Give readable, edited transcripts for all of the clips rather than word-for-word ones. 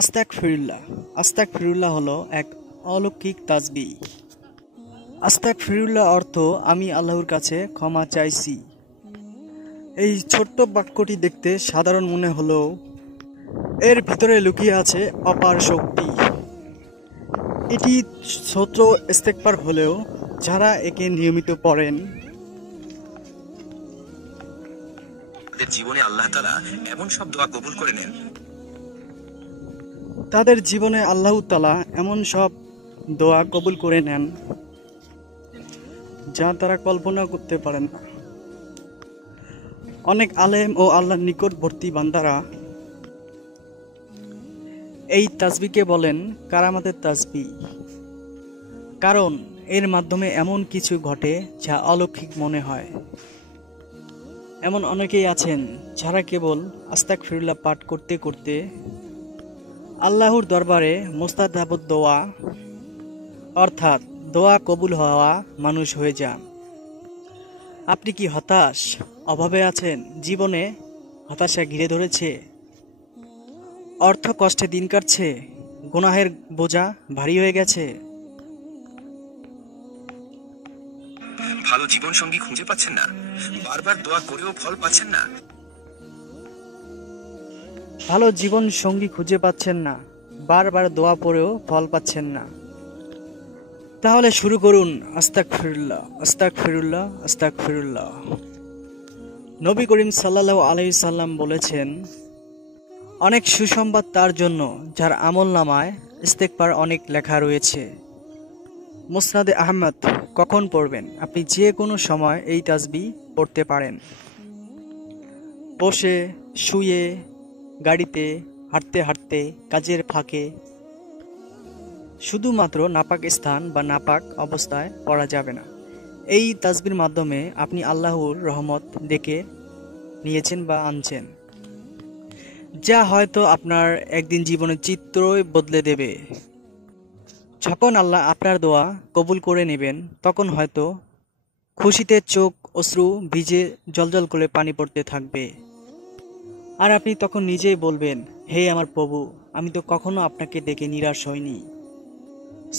আস্তাগফিরুল্লাহ। আস্তাগফিরুল্লাহ হলো এক অলৌকিক তাসবিহ। আস্তাগফিরুল্লাহ অর্থ আমি আল্লাহর কাছে ক্ষমা চাইছি। এই ছোট্ট বাক্যটি দেখতে সাধারণ মনে হলেও এর ভিতরে লুকিয়ে আছে অপার শক্তি। এটি ছোট ইস্তেগফার হলেও যারা একে নিয়মিত পড়েন তাদের জীবনে আল্লাহ তাআলা এমন সব দোয়া কবুল করে নেন, তাদের জীবনে আল্লাহ তাআলা এমন সব দোয়া কবুল করে নেন যা তারা কল্পনা করতে পারেন না। অনেক আলেম ও আল্লাহর নিকটবর্তী বান্দারা এই তাসবিহকে বলেন কারামাতের তাসবিহ, কারণ এর মাধ্যমে এমন কিছু ঘটে যা অলৌকিক মনে হয়। এমন অনেকেই আছেন যারা কেবল আস্তাগফিরুল্লাহ পাঠ করতে করতে আল্লাহর দরবারে মুস্তাজাবুদ দোয়া অর্থাৎ দোয়া কবুল হওয়া মানুষ হয়ে যান। আপনি কি হতাশ, অভাবে আছেন, জীবনে হতাশা ঘিরে ধরেছে, অর্থ কষ্টে দিন কাটছে, গুনাহের বোঝা ভারী হয়ে গেছে? ভালো জীবন সঙ্গী খুঁজে পাচ্ছেন না, বারবার দোয়া করেও ফল পাচ্ছেন না, ভালো জীবন সঙ্গী খুঁজে পাচ্ছেন না, বারবার দোয়া পড়েও ফল পাচ্ছেন না? তাহলে শুরু করুন আস্তাগফিরুল্লাহ, আস্তাগফিরুল্লাহ, আস্তাগফিরুল্লাহ। নবী করিম সাল্লাল্লাহু আলাইহি সাল্লাম বলেছেন, অনেক সুসংবাদ তার জন্য যার আমলনামায় ইস্তেগফার অনেক লেখা রয়েছে। মুসনাদে আহমদ। কখন পড়বেন? আপনি যে কোনো সময় এই তাসবিহ পড়তে পারেন। বসে, শুয়ে, গাড়িতে, হাঁটতে হাঁটতে, কাজের ফাঁকে। শুধুমাত্র নাপাক স্থান বা নাপাক অবস্থায় পড়া যাবে না। এই তাসবিহর মাধ্যমে আপনি আল্লাহর রহমত ডেকে নিয়েছেন বা আনছেন, যা হয়তো আপনার একদিন জীবনের চিত্রই বদলে দেবে। যখন আল্লাহ আপনার দোয়া কবুল করে নেবেন, তখন হয়তো খুশিতে চোখ অশ্রু ভিজে জলজল করে পানি পড়তে থাকবে। আর আপনি তখন নিজেই বলবেন, হে আমার প্রভু, আমি তো কখনো আপনাকে ডেকে নিরাশ হইনি।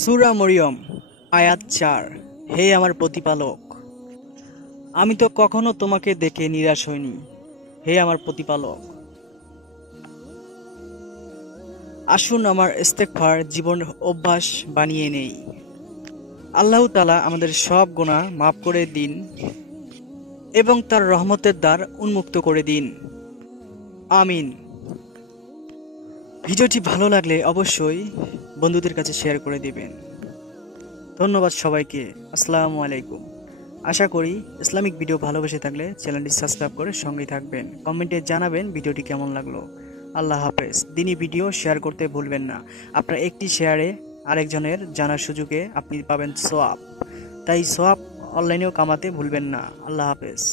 সূরা মরিয়ম আয়াত 4। হে আমার প্রতিপালক, আমি তো কখনো তোমাকে ডেকে নিরাশ হইনি। হে আমার প্রতিপালক, আসুন আমার ইস্তেগফার জীবন অভ্যাস বানিয়ে নেই। আল্লাহ তাআলা আমাদের সব গুনাহ মাফ করে দিন এবং তার রহমতের দ্বার উন্মুক্ত করে দিন। আমিন। ভিডিওটি ভালো লাগলে অবশ্যই বন্ধুদের কাছে শেয়ার করে দিবেন। ধন্যবাদ সবাইকে। আসসালামু আলাইকুম। আশা করি ইসলামিক ভিডিও ভালোবেসে থাকলে চ্যানেলটি সাবস্ক্রাইব করে সঙ্গেই থাকবেন। কমেন্টে জানাবেন ভিডিওটি কেমন লাগলো। আল্লাহ হাফেজ। দিনী ভিডিও শেয়ার করতে ভুলবেন না। আপনার একটি শেয়ারে আরেকজনের জানার সুযোগে আপনি পাবেন সওয়াব। তাই সওয়াব অনলাইনেও কামাতে ভুলবেন না। আল্লাহ হাফেজ।